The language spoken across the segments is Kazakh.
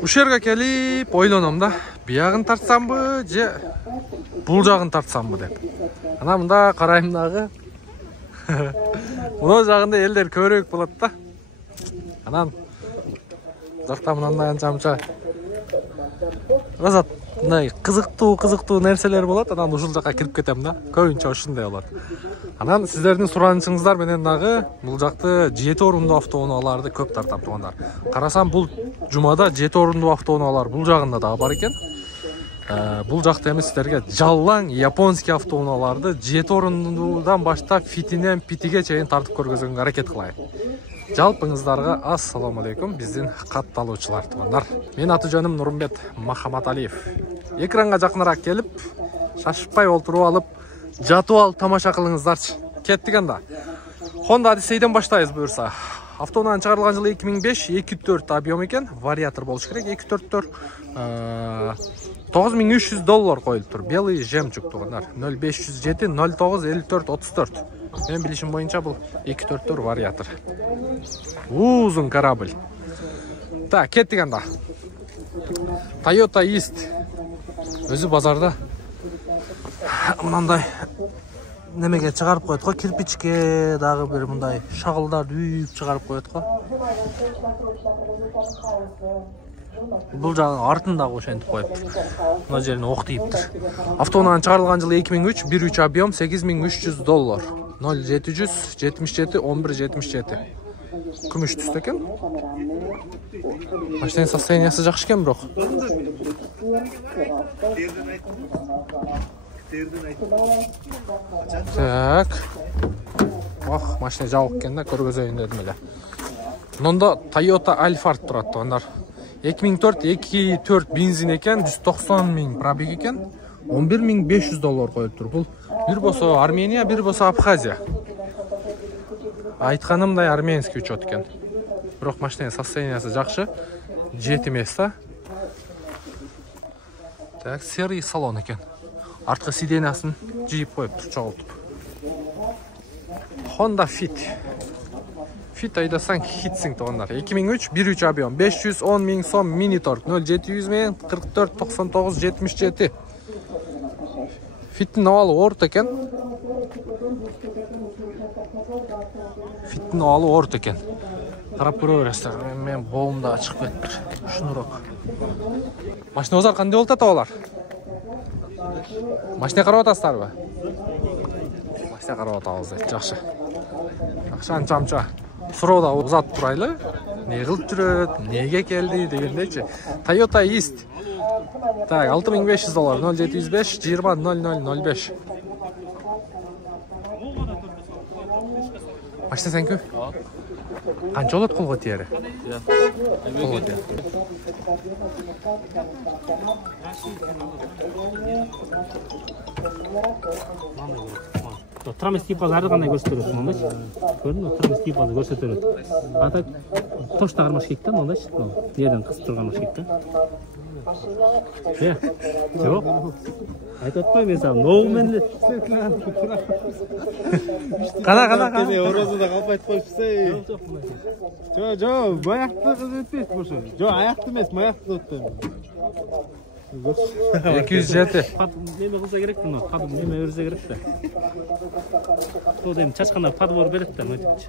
Ушул жерге келип ойлоном да, биягын тартсамбы же бул жагын тартсамбы деп. Ана мында карайм дагы. Мына жагында элдер көбүрөөк болот да. Анан жакта мындай анча-мынча разат мындай кызыктуу нерселер болот. Анан ушул жакка кирип кетем да. Көбүнчө ушундай болот. Анан сиздердин суранышыңыздар менен дагы бул жакты 7 орундуу автоунааларды көп тартам туугандар. Карасам бул жумада 7 орундуу автоунаалар бул жагында дагы бар экен. Бул жакта эми сиздерге жаллаң японский автоунааларды 7 орундуудан баштап фитинен питиге чейин тартып көргөзгөнгө аракет кылайын. Жалпыңыздарга ассаламу алейкум, биздин катталуучулар туугандар. Мен аты жөнүм Нурмбет Махаматалиев. Экранга жакыныраак келип, шашпай олтуруп алып, жатып алып тамаша кылыңыздарчы. Кеттик анда. Honda Odyssey'ден баштайбыз буюрса. Автоунаанын чыгарылган жылы 2005, 2.4 объем экен, вариатор болуш керек. 2.4 $9300 коюлуп тур. Белый жемчуг туугандар. 0507 09 54 34. Мен билишим боюнча бул 2.4 вариатор. Узун корабль. Так, кеттик анда. Toyota East. Өзү базарда мындай немеге чыгарып коет го, кирпичке дагы бир мындай шагылдарды үйүп чыгарып коет го. Бул жагы артындагы ошентип коюп. Мына жерине ок тийиптир. Автоунаанын чыгарылган жылы 2003, 1.3 объем $8300. 0777 1177. Күмүш түстө экен. Машинанын состояниясы жакшы экен бирок. Так. Ох, машина жабык экен да, көргөзөйүн дедим эле. Мында Toyota Alphard турат туугандар. 2004 2.4 бензин экен, 190 000 пробег экен, $11500 коюлуп тур. Бул бир болсо Армения, бир болсо Абхазия. Айтканымдай армянский учет экен. Бирок машинанын состояниясы жакшы, жет эмес да. Так, серый салон экен. Арткы сидениясын жийип коюптур, чогултуп. Honda Fit. Fit айдасаң хитсиң туугандар. 2003, 1.3 объем, 510 000 сом мини торг, 0700 менен 44 99 77. Фиттин абалы орто экен. Фиттин абалы орто экен. Карап көрө бересиздер. Мен боом да чыгып кетиптир. Ушунурок. Машина базар кандай болуп атабалар? Машина карап атасыздарбы? Машина карап атабыз дейт. Жакшы. Жакшы анча-мынча. Суроода узатып турайлы. Не кылып жүрөт, неге келди дегендейчи. Toyota East. Так, $6500, 0705 20 0005. Машина сенкү? Канча болот колго тиери? Колго тиери. Траместий базарды кандай көрсөтөт мындайчы? Көрдүңбү? Траместий базарды көрсөтөт. Ата тошта кармаш керек да, мындайчы. Жерден кысып турган керек да. Жок. Айтып атпайбы мен сага, ноумен деп. Кана. Эне орозуда калп айтып коюпсуз. Жок, баякты кыз өтпөйт болчу. Жок, аякты эмес, маякты өттүм. 207. Неме кылса керек мына, падым неме өрсө керек да. Сол эми чачканда подбор берет да, мынтипчи.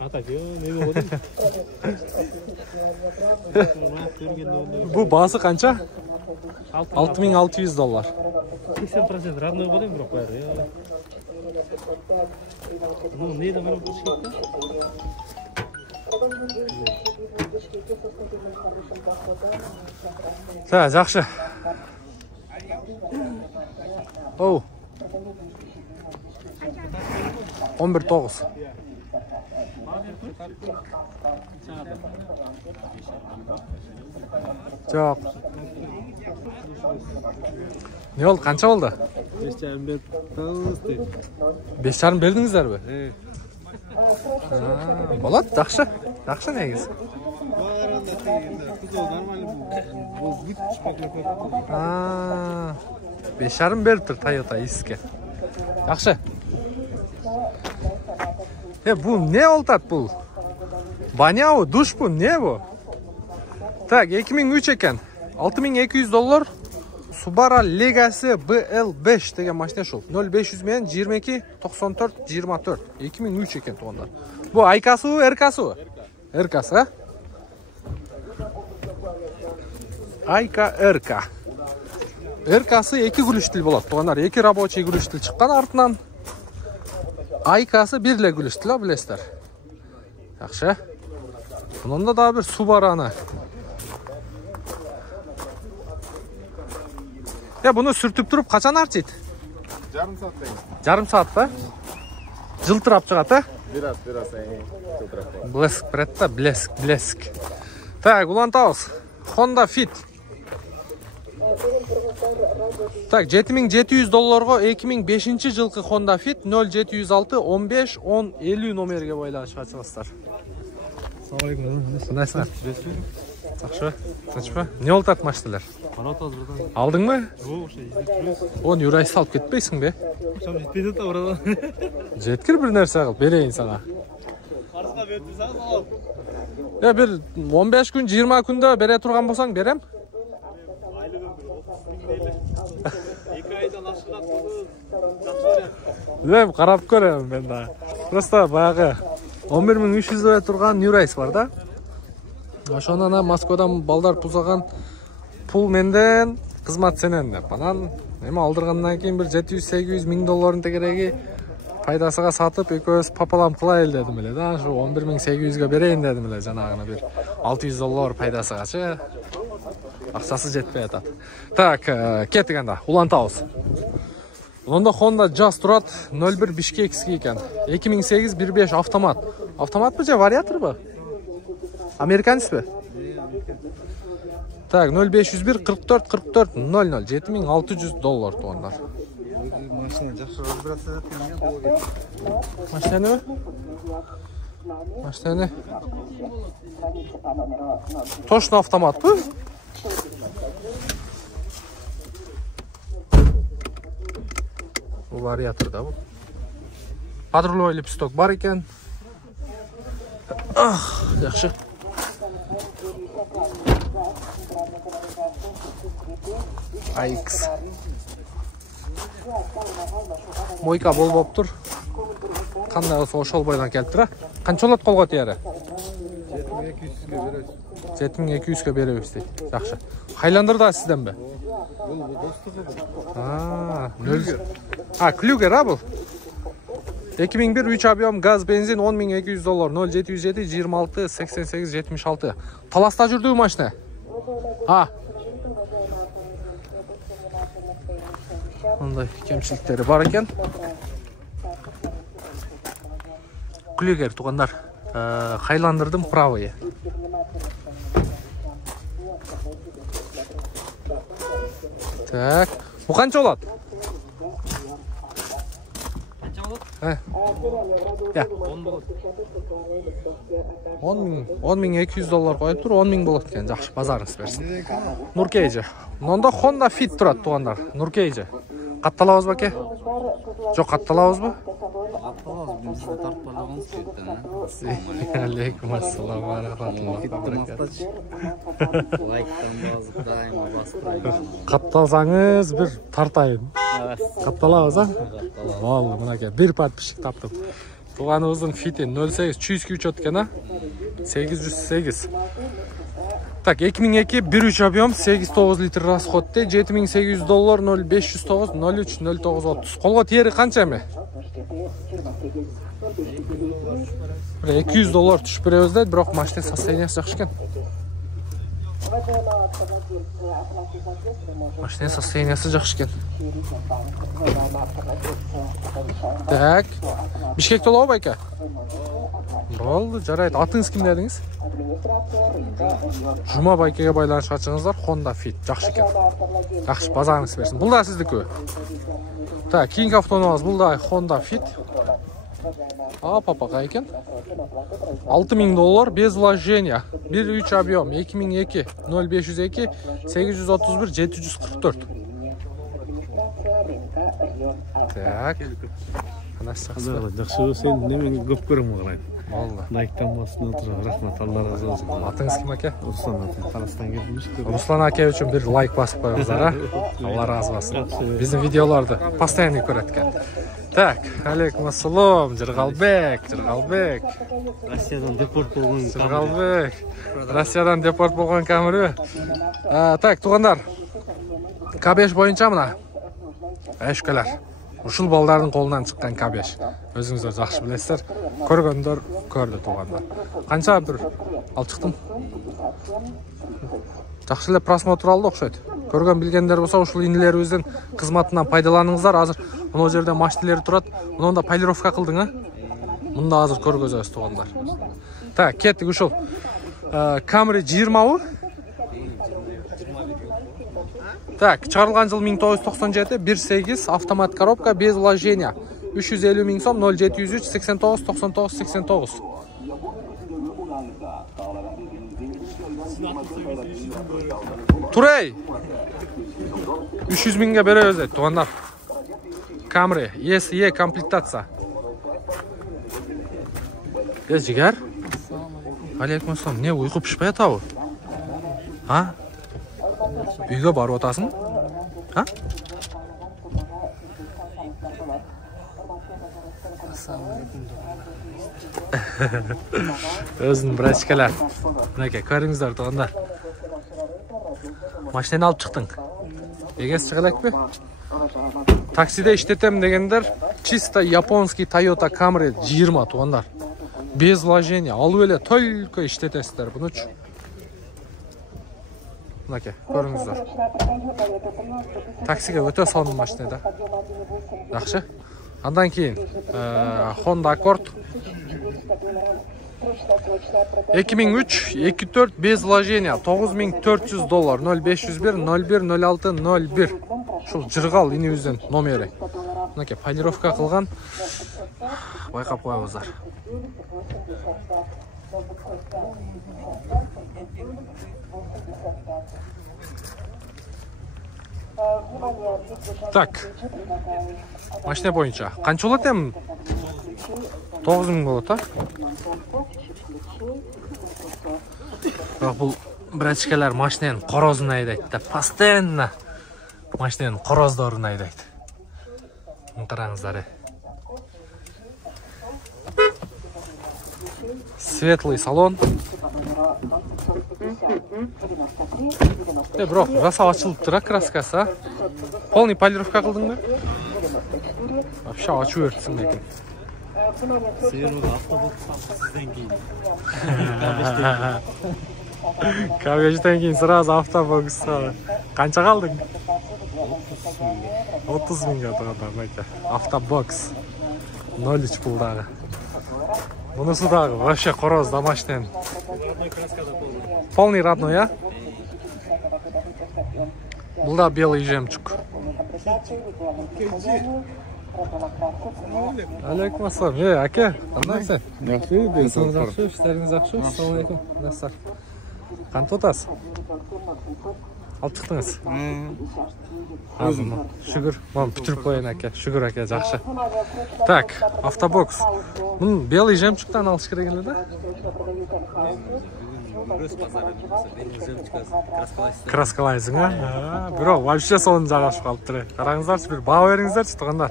Атак, неме болду? Бу баасы канча? $6600. 80% родной болду бирок баары. Ну, неде менен болуш керек да? Та, жакшы. Оу. 11.9. Жок. Не болду? Канча болду? 5,5 бердиңиз дейт. 5,5 бердиңиздерби? Болот, жакшы. Жакшы негиз. Баарында тегинде кызыл нормально бул бүтүп чыкпайт. 5,5 бериптир Toyota East'ке. Жакшы. Бул не болтат бул? Баняу, душ bu, ne bu? Так, 2003 ekan. $6200. Subaru Legacy BL5 degan mashina shu. 0500 men 22 94 24. 2003 ekan to'g'onlar. Bu Aykasi u, Erkasi u? Erkasi, ha? Ayka Erka. Erkasi 2 gülüştil bo'ladi to'g'onlar. 2 рабочий gülüştil chiqqan ortidan. Aykasi 1 gülüştil, bilasizlar. Yaxshi. Bunda da bir Subaru'ni. Ya bunu sürtüp durup qachon archiydi? Yarım saatda. Yarım saatda? Жылтырап chiqadi, ha? Biraz жылтырап. Blesk beradi, blesk. Так, Ulantaus. Honda Fit. Так, $7700 2005-жылғы Honda Fit 0706 15 10 50 номерге байланышып ачыңыздар. Qandaysыңар? Жақсы. Тынчпы? Не oldu atmaştılar? Aldın mı? Onu Юрай салып кетпейсің бе? Akşam жетпейді да oradan. Жеткір бір нәрсе қылып берейін саған. Қарсыға беріп тұрсаңыз ал. Ya bir 15 gün 20 күнде бере тұрған болсаң берем. Айлығын бір 30 000 мейлі. 2 айдан ашылат болу. Жақсы Білем, қарап көремін мен да. Просто баяғы 11300 тұрған Нюрайс бар да. Ошонан Москвадан балдар пузаган пул менден, кызмат сенен деп. Анан эми алдыргандан кийин bir $700-800 миң тегереги пайдасыга сатып, экөөбүз папалам кылайлы дедим эле да. Ошо 11800ге берейин дедим эле, жанагына bir $600 пайдасыгачы. Акчасы жетпей атат. Так, кеттик анда. Улантабыз. Онда Honda Jazz турат 01 Бишкекский экен. 2008 1.5 автомат. Автомат же вариатор бу? Американец бе? Так, 0501 44 44 00 $7600 туғандар. Машина жақсы разбираться еткен. Машина не? Машина не? Точно автомат бу? Bu вариатор да бу. Патрулевый лепесток бар екен. Yaxşı. AX. Moyka bol болып тұр. Қандай осы ошол бойдан келіп тұр, а? Қанша олат қолға тияры? 7200-ге береміз. 7200-ге береміз дейді. Жақсы. Хайландыр да сізден бе? Бұл достығы бұл. Клюгер, а бұл? 2001 3 объем gaz benzin $10.200 0707 26 88 76. Таласта жүрдүү машина. Ондай кемшіліктері бар екен. Клюгер туғандар. Хайландырдым правые. Так, бұл қанша олады? Ya. $10.200 koyup tur, $10.000 болады екен. Жақсы, базарыңыз берсін. Нуркейджи. Мында Honda Fit тұрады туғандар. Нуркейджи. Қатталауыз ба ке? Жоқ, қатталауыз ба? Қатталауыз, мен сізді тартпалағыңыз кеттен. Алейкум ассалам, Лайктандыңыз, дайыма бастырайын. Қатталсаңыз бір тартайын. Қатталауыз, а? Болды, мына ке. Bir подписчик таптым. Туғанымыздың Fit'in 08 203 өткен, а? 808. Так, 2002 1.3 объем 8-9 литр расходты, $7800 0509 03 0930. Қолға тиері қанша ме? $200 түшіп береміз дейді, бірақ машина состояниясы жақсы екен. Машина состояниясы жақсы екен. Так, Бишкекте олау байка? Болды, жарайды. Атыңыз кім дедіңіз? Жұма байкеге байланышып атшыңыздар. Honda Fit. Жақсы екен. Жақсы, базарыңыз берсін. Бұл да сіздікі. Так, кейінгі автономыз. Бұл да Honda Fit. Папаға екен. $6000 без вложения. 1.3 объем. 2002 0502 831 744. Так. Жақсы, сен немен көп көрім оғылайды. Болду. Лайктан басып отыр. Рахмат, Алла разы болсын. Атыңыз ким аке? Руслан ата. Қарастан келдіміз. Руслан аке үчүн бир лайк басып коюңуздар, а? Алла разы болсын. Биздин видеолорду постоянно көрөт экен. Так, алейкум ассалам, Жыргалбек. Россиядан депорт болгон Жыргалбек. Россиядан депорт болгон камеры. Так, туугандар. Кабеш боюнча мына эшкелер. Ушул балдардын колунан чыккан кабеш. Өзүңүздөр жакшы билесиздер. Көргөндөр көрдү туугандар. Канча бир алып чыктым. Жакшы эле просмотр алды окшойт. Көргөн билгендер болсо ушул инилерибиздин кызматынан пайдаланыңыздар. Азыр мына жерде машиналар турат. Мунда полировка кылдың, а? Мында азыр көргөзөбүз туугандар. Так, кеттик ушул. Camry 20бы? Так, чыгарылган жыл 1997, 1.8 автомат коробка без вложения. 350 000 сом, 0703 89 99 89. Турей! 300 000 беребиз дейт, туугандар. Camry, SE комплектация. Жигер? Алейкум ассалам, не уйку пишпей атабы? А? Үйгө барып атасың? А? Өзүнүн брачкалар. Мынакей, көрүңүздөр туугандар. Машинаны алып чыктың. Эгес чыга элекпи? Таксиде иштетем дегендер, чисто японский Toyota Camry 20 туугандар. Без вложения. Алып эле только иштетесиздер бунучу. Мынакей, көрүңүздөр. Таксиге өтө сонун машина да. Жакшы. Андан кийин Honda Accord 2003 24 без вложения $9400 0501 01 06 01. Ушул Жыргал инибиздин номери. Мынакей полировка кылган. Байкап коебуздар. Так. Машина боюнча. Канча болот эми? 9000 болот, а? Бирок бул брачкалар машинанын корозун айдайт да, постоянно машинанын короздорун айдайт. Караңыздар. Светлый салон. Бирок жасап ачылыптыр, краскасы, а? Полный полировка кылдыңбы? Вообще ачып бердиң экен. Кабештен кийин сразу автобокс. Канча калдың? 30 000 турат, автобокс. 0,3 пулдагы. Бунусу дагы вообще короз да машинанын. Полный родной, а? Бул да белый жемчуг. Алейкум ассалам. Аке, кандайсың? Жакшы, Жакшы, иштериңиз жакшы. Ассалам алейкум. Нассар. Кантип атасыз? Алып чыктыңыз? Өзүм. Шүгүр. Мен бүтүрүп коеюн аке. Шүгүр аке, жакшы. Так, автобокс. Мун белый жемчугдан алыш керек эле да. Краскалайсың, а? Бирок вообще сонун жагышып калыптыр. Караңыздарчы, бир баа бериңиздерчи, туугандар.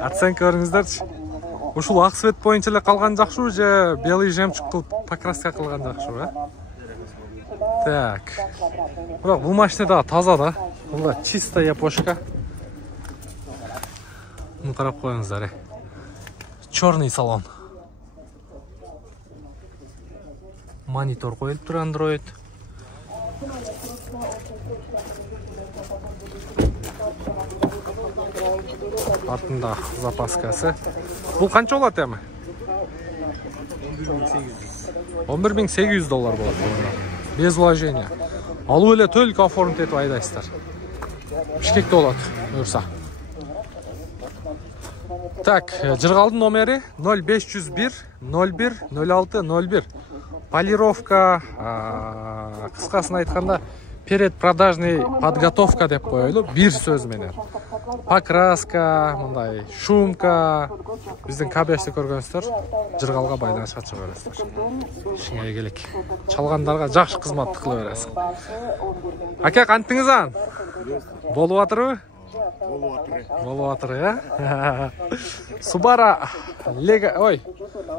Оценка бериңиздерчи. Ушул ак свет боюнча эле калган жакшыбы же белый жемчуг кылып покраска кылган жакшыбы, а? Так. Бирок бул машина да таза да. Бул чисто япошка. Муну карап коюңуздар. Чёрный салон. Монитор коюлуп тур, Android. Артында запаскасы. Бул канча болот эми? $11,800 болот. Без вложения. Алып эле только оформить этип айдайсыздар. Бишкекте болот, буюрса. Так, Жыргалдын номери 0501 01 06 01. Полировка, кыскасын айтканда, предпродажный подготовка деп коелу, бир сөз менен. покраска, мындай шумка, биздин кабешти көргөнсүздөр, жыргалга байланышка чыга бересиздер. Ишиңе келек. Чалгандарга жакшы кызмат кыла бересиң. Аке, кантиңиз ан? Болуп атырбы? Болуп атыр, э? Subaru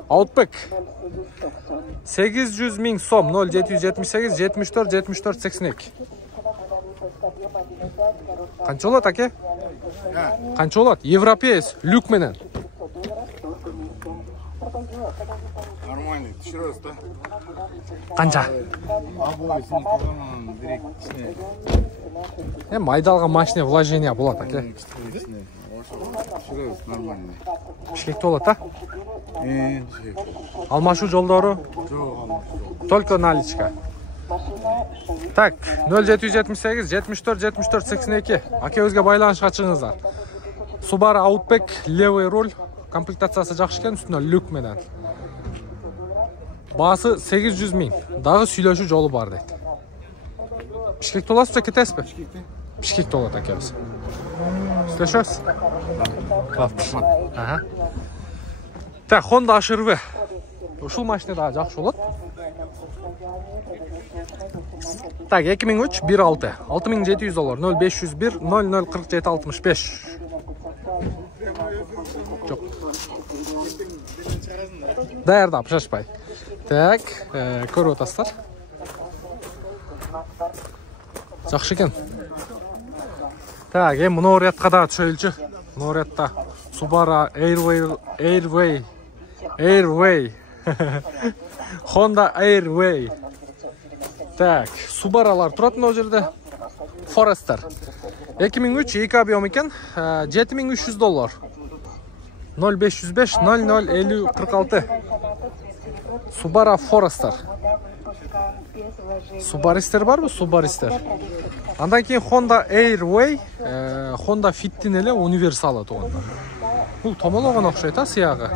Outback 800 000 сом 0778 74 74 82. Канча болот, аке? Канча болот? Европеец, люк менен. Нормальный, түшүрөбүз да. Канча? Обоюсун калганын директ ичине. Майдалган машина вложение болот, аке. Түшүрөбүз нормальный. Бишкекте болот, а? Бишкек. Алмашуу жолдору? Жок, алмашуу. Только наличка. Так, 0778 74 74 82. Аке, өзгө байланышка чыгыңыздар. Subaru Outback, левый руль, комплектациясы жакшы экен, үстүнө люк менен. Баасы 800 000. Дагы сүйлөшүү жолу бар дейт. Бишкекте болосузбу, кетесизби? Бишкекте болот, аке биз. Сүйлөшөбүз. Ага. Так, Honda HR-V. Ушул машина дагы жакшы болот. Так, 2003 1.6 $6700 0501 0047 65. Жок. Даярдап, шашпай. Так, көрүп атасыздар. Жакшы экен. Так, эми мына ориятка да түшөлчү. Мына ориятта Subaru Airway. Honda Airway. Так, Subaru'lar турат мына жерде. Forester. 2003 2 объем экен, $7300. 0505 0050 46. Subaru Forester. Subaru'стер барбы? Subaru'стер. Андан кийин Honda Airway, Honda Fit'тин эле универсалы туганда. Бул томологон окшойт, а, сыягы.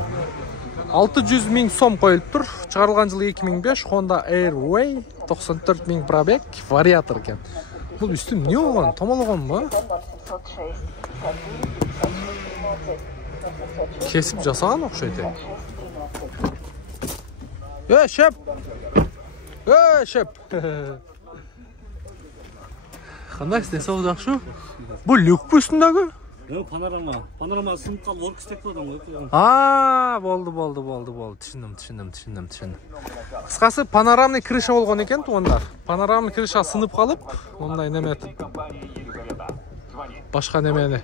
600 000 сом коюлуптур. Чыгарылган жылы 2005, Honda Airway, 94 000 пробег, вариатор экен. Бул үстү эмне болгон? Томологонбу? Кесип жасаган окшойт. Шеп! Шеп! Кандай істесе жакшы? Бул люк үстүндөгү? Панорама сынып калып орк істеп калдым ғой. Болду. Түшүндүм. Кыскасы, панорамный крыша болгон экен тугандар. Панорамный крыша сынып калып, мындай неме башка немени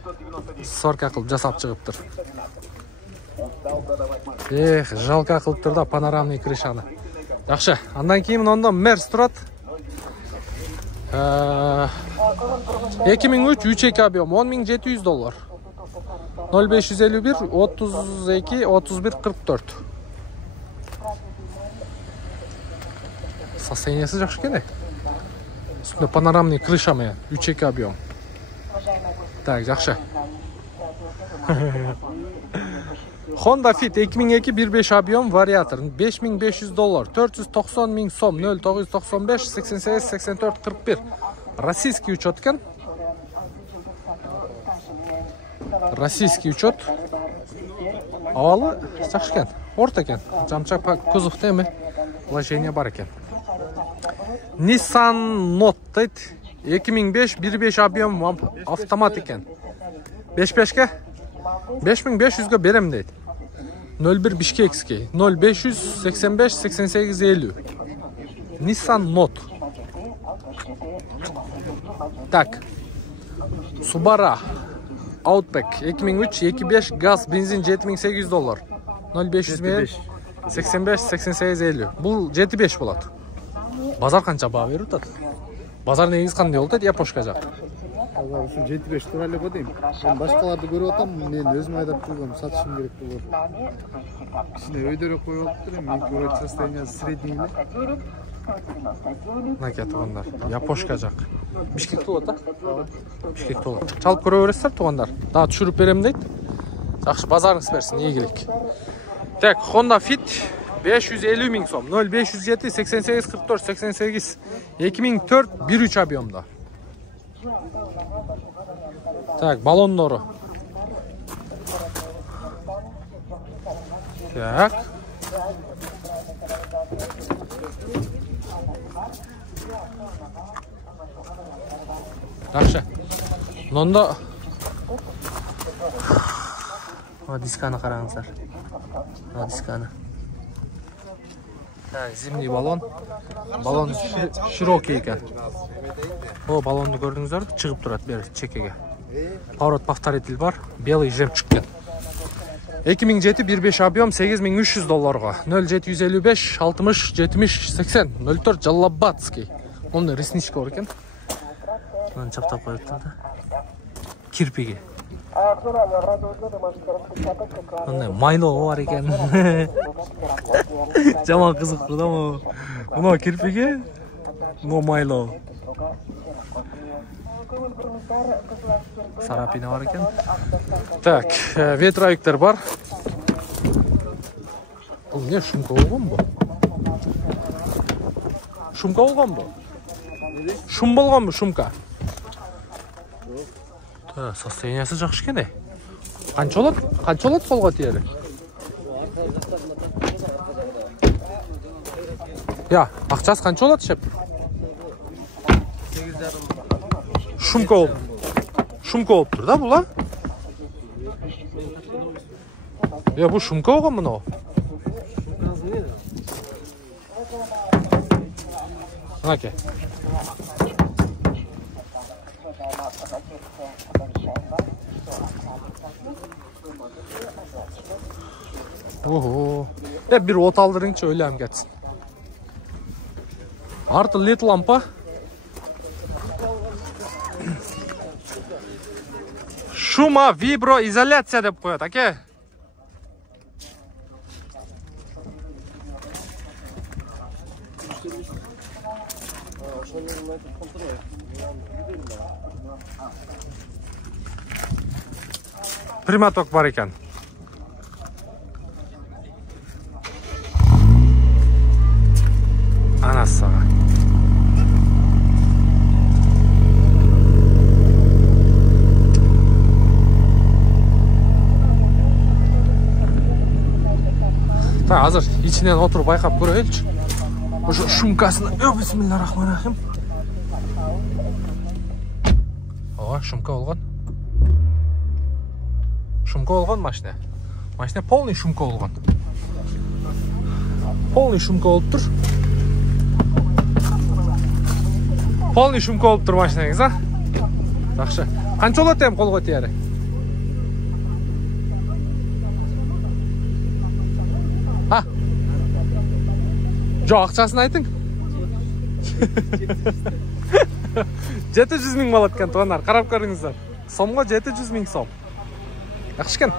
сорка кылып жасап чыгыптыр. Жалко кылыптыр да панорамный крышаны. Жакшы, андан кийин мындан Мерс турат. 2003 3.2 объем $10700. 0551 32 31 44. Состояниясы жакшы экен. Үстүндө панорамный крыша менен 3.2 объем. Так, жакшы. Honda Fit 2002 1.5 объем вариатор $5500 490 000 сом 0995 88 84 41. Российский учет экен. Российский учет. Абалы жакшы экен. Орто экен. Жамчак кузовда эми вложение бар экен. Nissan Note дейт. 2005 1.5 объем автомат экен. 5.5ке 5500-гө берем дейт. 01 Бишкекский 0585 88 50. Nissan Note. Так. Subaru Outback 2003 2.5 газ бензин $7800. 0500 85 88 50. Бул 75 болот. Базар канча баа берип атат? Базар негиз кандай болот? Япошка жак. Азыр ушу 75 тура эле го дейм. Мен башкаларды көрүп атам, мен өзүм айдап жүргөм, сатышым керек болот. Кичине өйдөрөк коюп атыптыр, меники вроде состояниясы средний эле. Мына тугандар, Япошка жак. Бишкекте болот, а? Бишкекте болот. Чалып көрө бересиздер тугандар. Дагы түшүрүп берем дейт. Жакшы, базарыңыз берсин, ийгилик. Так, Honda Fit 550 000 сом 0507 88 44 88 2004 1.3 объемда. Так, баллондору. Так. Жақсы. Мында дисканы қараңыздар. Дисканы. Так, зимний баллон. Баллон широкий екен. О, баллонды көрдіңіздер, шығып тұрады бері чекеге. Поворот повторитель бар, белый жемчуг екен. 2007-15 объем $8300. 0755 60 70 80 04 Жаллабатский. Оның ресничка бар екен. Мынаны чаптап қойыпты да. Кирпиге. Мындай майло бар екен. Жаман қызық тұрды ма? Мынау кирпиге, мынау майло. Сарапина бар екен. Так, ветровиктер бар. Бұл не, шумка болған бұл? Шумка болған бұл? Шум болған бұл, шумка? Состояниясы жақшы екен, е? Қанша олады қолға тиері? Я, ақшасы қанша олады шеп? Шумка болып тұр да бұл, а? Я, бұл шумка оған мұнау? Аке. Ого. Bir ot aldırınca öyle hem geçsin. Artı led lampa. Şuma vibro izolyatsiya deb qo'yadi aka. Primatok var ekan. Anası. Ta hazır içinden oturup bayqap ko'raylik. O'sha shumkasini, bismillahirrohmanirrohim. O, shumka olgan. Shumka olgan mashina. Mashina полный shumka olgan. Полный shumka olib tur. Полный shumka olib tur mashinangiz, ha? Yaxshi. Qancha oladi ham qo'lga tiyari? Ha? Jo'q, ақшасын ayting. 700 ming bo'ladi ekan, to'g'anlar. Qarab ko'ringizlar. So'mga 700 ming so'm. Yaxshi ekan.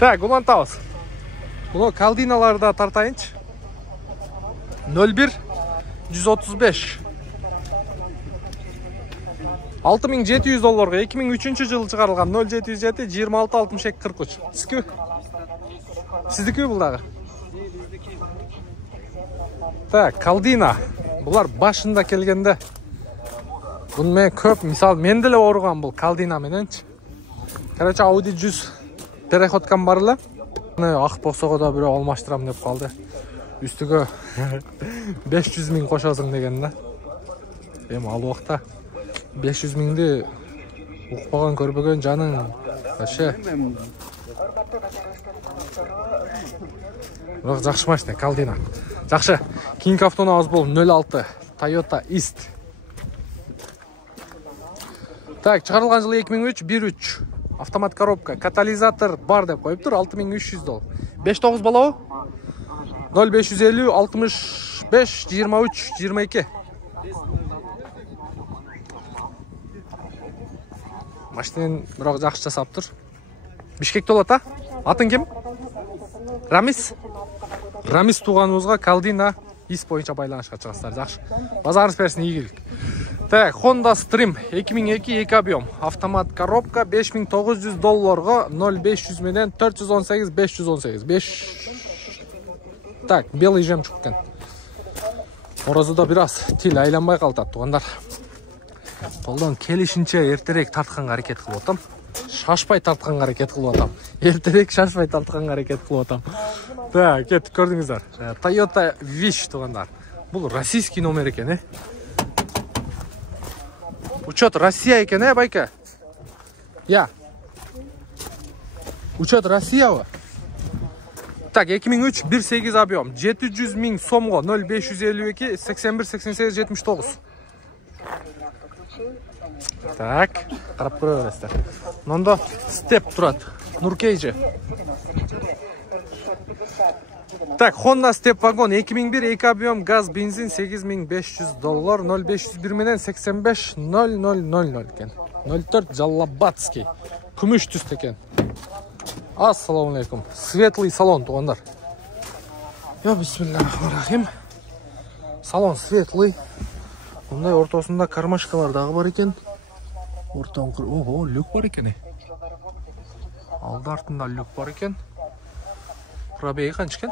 Так, ulantamiz. Buni kaldinalarda tartayınç. 01 135 $6700 2003-жылы чыгарылган 0707 26 62 43. Сізкі? Сіздікі бұл дағы? Так, калдина. Бұлар башында келгенде. Бұны мен көп, мисал, мен деле орған бұл калдина мененч. Короче, Audi 100 переходкам барылы. Ақ босоға да біреу алмаштырам деп қалды. Үстігі 500 мing қошасың деген да. Ал уақытта 500 мingді ұқпаған көрбеген жаның. Аше. Бірақ жақшы машина, калдина. Жақшы. Кейінгі автоны аз бол 06 Toyota East. Так, шығарылған жылы 2003 1.3 автомат коробка, катализатор бар деп қойып тұр, $6300. 5.9 балау? 0550 65 23 22. Машинен бірақ жақсы жасап тұр. Бишкекте олады, а? Атын кем? Рамис? Рамис туғанымызға калдина ис бойынша байланышқа шығасыздар. Жақсы. Базарыңыз берсін, игілік. Так, Honda Stream 2002 2 объем. Автомат коробка $5900 0500 менен 418 518. Так, белый жемчуг екен. Оразуда біраз тил айланбай қалтады туғандар. колдон келишинче эртерээк тартканга аракет кылып атам. Шашпай тартканга аракет кылып атам. Эртерээк шашпай тартканга аракет кылып атам. Так, кеттик, көрдүңүздөр. Toyota Wish туугандар. Бул российский номер экен, Учет Россия экен, байка? Я. Учет Россиябы? Так, 2003 1.8 объем. 700 000 сомго 0552 81 88 79. Так, карап көрө бересиздер. Мында степ турат. Нуркейже. Так, Honda Step Wagon 2001 2 объем, газ, бензин $8500, 0501 менен 85000 экен. 04 Жаллабатский. Күмүш түстө экен. Ассаламу алейкум. Светлый салон туугандар. Я бисмиллахиррахманиррахим. Салон светлый. Мындай ортосунда кармашкалар дагы бар экен. Ого, люк бар экен. Алды артында люк бар экен. Пробеги канча экен?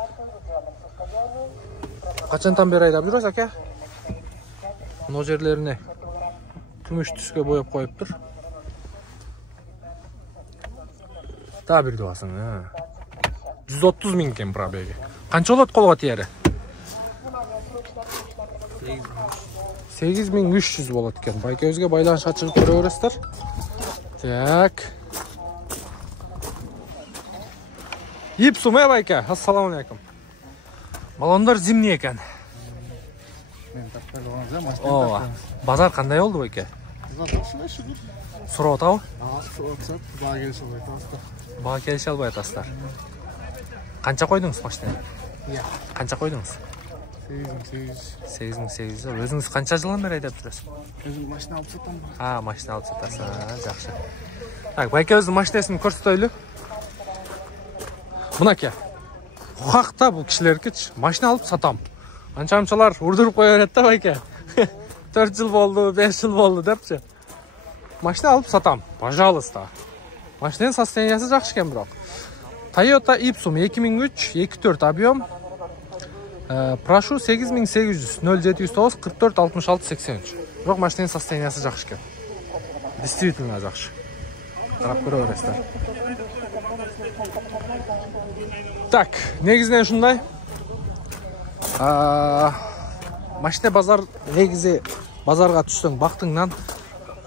Качантан бери айдап жүрөсүз, ака? Мына жерлерине күмүш түскө боеп коюптур. Та бир дубасын. 130 000 экен пробеги. Канча болот колго тиери? 8300 болот экен. Байкебизге байланышка чыгып көрө бересиздер. Так. Ипсум, байка. Ассаламу алейкум. Балондар зимний экен. О, базар кандай болду, байка? Сурап атабы? Баа келише албай атасыздар. Баа келише албай атасыздар. Канча койдуңуз машина? Канча койдуңуз? 8800. Өзүңүз канча жылдан бери айдап жүрөсүз? Өзүм машина алып сатам. Машина алып сатасыз. Жакшы. Так, байкебиздин машинасын көрсөтөлү. Мынаке. Хакта бул кишилердики машина алып сатам. Анча-мынчалар урдуруп кое берет да, байке. 4 жыл болду, 5 жыл болду депчи. Машина алып сатам. Пожалуйста. Машинанын состояниясы жакшы экен бирок. Toyota Ipsum 2003 2.4 объем. Прошу 8800 0709 44 66 83. Бирок машинанын состояниясы жакшы экен. Действительно жакшы. Карап көрө бересиздер. Так, негизинен ушундай. Машина базар негизи базарга түшсөң бактыңдан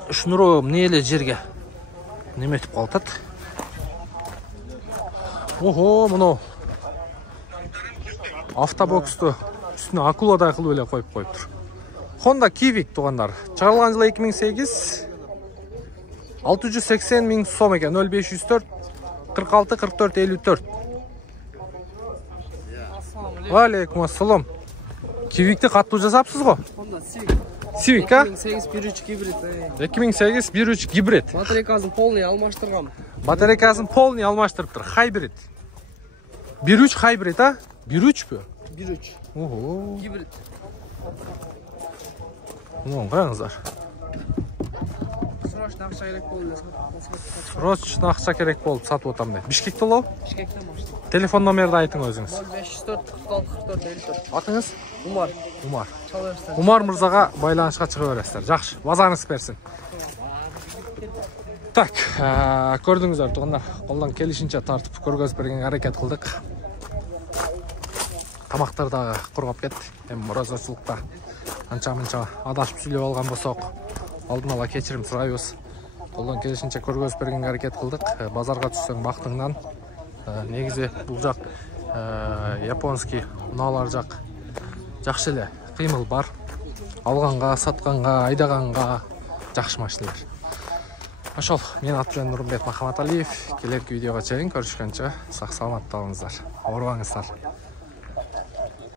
ушнуру эмне эле жерге неметип калат. Ого, мына автобоксту үстүнө акуладай кылып эле коюп коюптур. Honda Civic туугандар. Чыгарылган жылы 2008. 680 000 сом экен. 0504 46 44 54. Алейкум ассалам. Civic'ти каттуу жасапсыз го? Honda Civic. Civic, а? 2008 1.3 гибрид. 2008 1.3 гибрид. Батарейкасын полный алмаштыргам. Батарейкасын полный алмаштырыптыр. Хайбрид. 1.3 хайбрид, а? 1.3 бу? 1.3. Ого. Гибрид. Мына караңыздар. Срочно акча керек болду. Срочно акча керек болуп сатып атам дейт. Бишкекте болобу? Бишкекте машина. Телефон номерди айтың өзүңүз. 0504 46 44 54. Атыңыз? Умар. Умар. Чалберсиздер. Умар мырзага байланышка чыга бересиздер. Жакшы, базарыңыз берсин. Так, көрдүңүздөр туугандар, колдон келишинче тартып көргөзүп бергенге аракет кылдык. Тамактар дагы кургап кетти. Эми морозочулукта анча-мынча адашып сүйлөп алган болсок, алдын ала кечирим сурайбыз. Колдон келишинче көргөзүп бергенге аракет кылдык. Базарга түшсөң бактыңдан негизи бул жак японский унаалар жак жакшы эле кыймыл бар. Алганга, сатканга, айдаганга жакшы машиналар. Ошол, мен аты Нурмбек Махаматалиев. Келерки видеого чейин көрүшкөнчө сак саламатта болуңуздар. Оорубаңыздар.